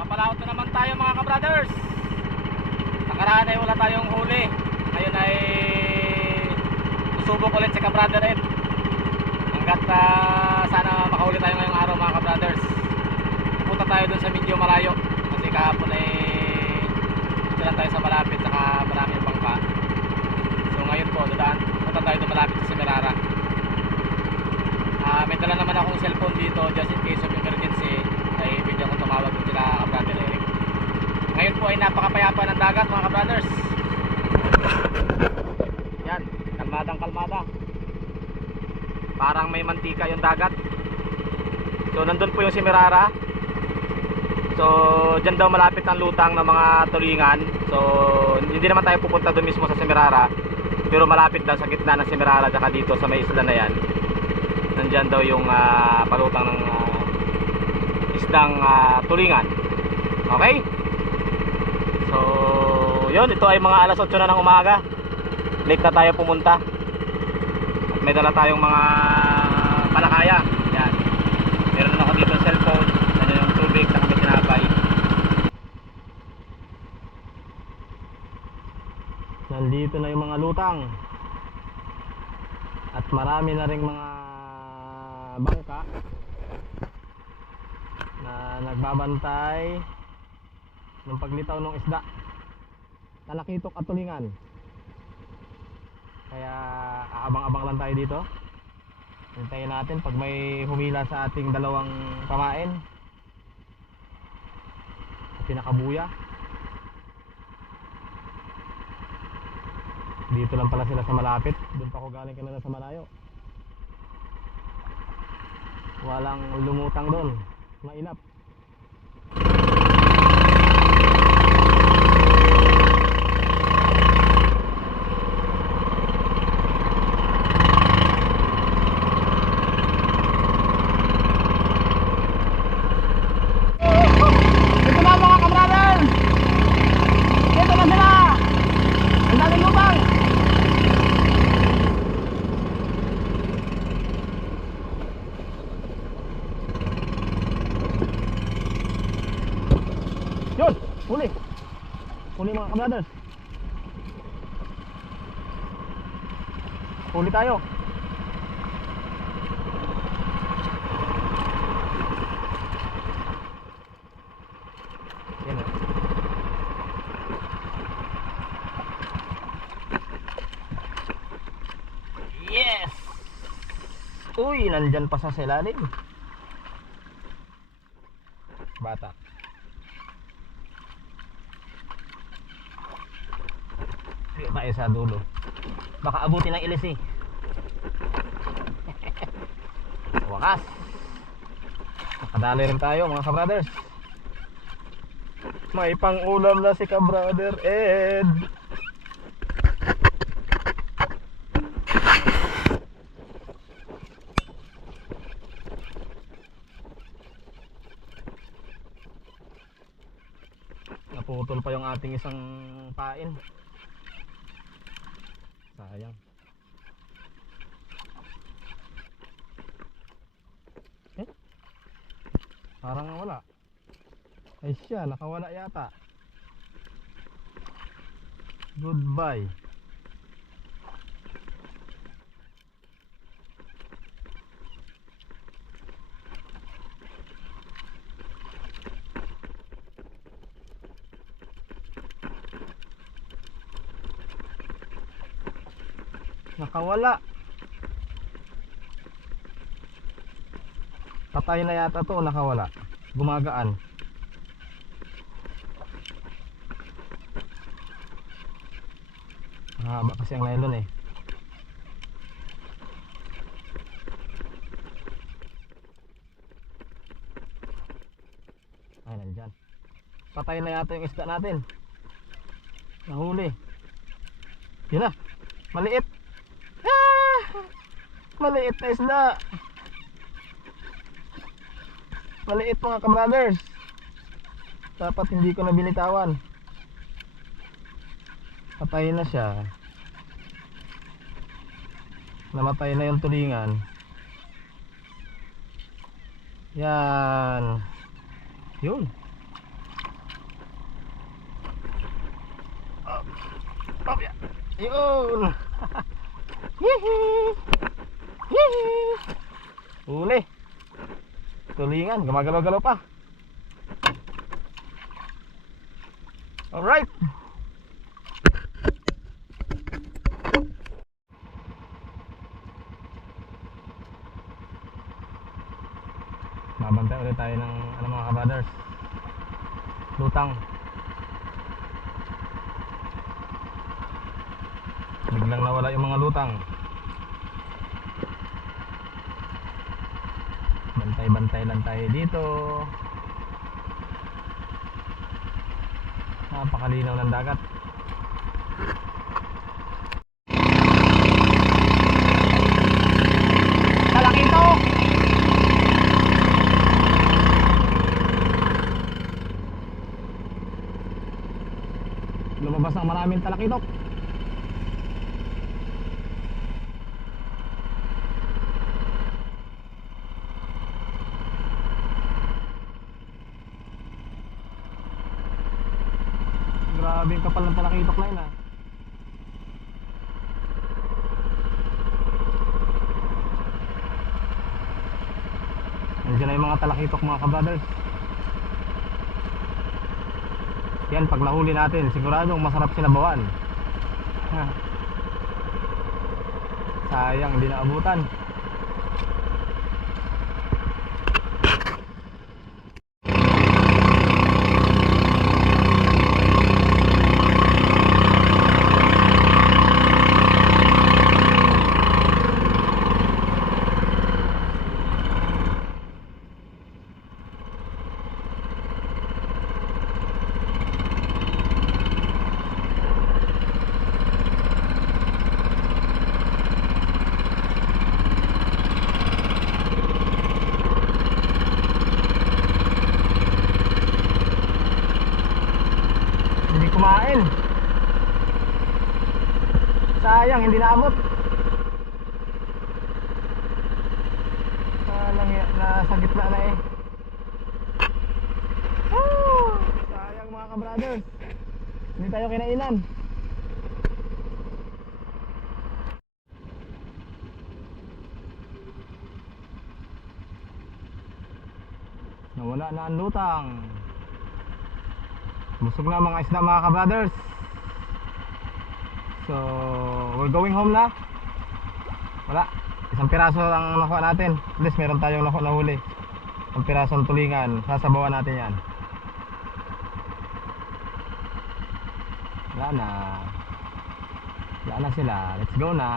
Papalaot na naman tayo mga kabrothers. Nakaraan ay wala tayong huli. Ngayon ay susubok ulit si kabrother Ed. Hanggat sana makahuli tayo ngayong araw mga kabrothers. Punta tayo dun sa medyo malayo. Kasi kahapon ay dala tayo sa malapit saka maraming bangka. So ngayon po punta tayo dun malapit sa Semirara. May dala naman akong cellphone dito just in case of emergency. Ay video ko tumawag ko sila kabrother Eric. Ngayon po ay napakapayapa ng dagat mga kabrothers. Yan, kalmadang kalmada. Parang may mantika yung dagat. So nandun po yung Semirara. So dyan daw malapit ang lutang ng mga tulingan. So hindi naman tayo pupunta doon mismo sa Semirara, pero malapit daw sa gitna ng Semirara saka dito sa may isla na yan. Nandyan daw yung palutang ng isdang tulingan. Okay? So yun, ito ay mga alas 8 na ng umaga. Late na tayo pumunta. At may dala tayong mga palakaya. Yan. Meron na ako dito ng cellphone. Yan yung tubig sa kami tinapay. Nandito na yung mga lutang. At marami na ring mga bangka na nagbabantay ng paglitaw ng isda na nakitok at tulingan. Kaya aabang-abang lang tayo dito. Hintayin natin pag may humila sa ating dalawang pamain. Pinakabuya. Dito lang pala sila sa malapit. Doon pa ako galing kanina sa malayo. Walang lumutang doon. Mailap. Ito na mga kabrothers. Ito na sila. Ang daming lutang. Yun, huli. Huli mga kabrothers. Huli tayo. Yan. Yes. Uy, nandyan pa sa ilalim. Bata. Tayo sa dulo. Baka abutin ng ilis eh. Wakas. Nakadali rin tayo mga kabrothers. May pang-ulam na si kabrother Ed. Naputol pa yung ating isang pain. Sayang. Parang wala. Ay siya, nakawala yata. Goodbye. Nakawala. Patay na yata to, nakawala. Gumagaan. Mahaba kasi ang nylon eh. Ay, nandyan. Patay na yata yung isda natin. Nahuli. Yun na. Maliit. Maliit na isda. Maliit mga kabrothers. Dapat hindi ko na binitawan. Patay na siya. Namatay na yung tulingan. Yan. Yun. Yun. Hihi. Hihi. Huli. Tulingan, gumagalaw-galaw pa. Alright. Mabantay ulit tayo ng mga kabaders. Lutang. Biglang nawala yung mga lutang. Bantay-bantay lang tayo dito. Napakalinaw ng dagat. Talakito! Lumabas ng maraming talakitok. Grabe yung kapal ng talakitok na yun ah. Nandiyan na yung mga talakitok mga kabrothers. Yan, pag nahuli natin, siguradong masarap sinabawan. Sayang, hindi naabutan. Kumain. Sayang, hindi naabot. Sayang, nasa gitna na eh. Sayang mga kabrothers, hindi tayo kinainan. Nawala na ang lutang. Busog na mga isda mga kabrothers. So we're going home na. Wala, isang piraso lang nakuha natin. At least meron tayong nahuli. Isang pirasong tulingan. Sasabawan natin yan. Wala na. Wala na sila. Let's go na.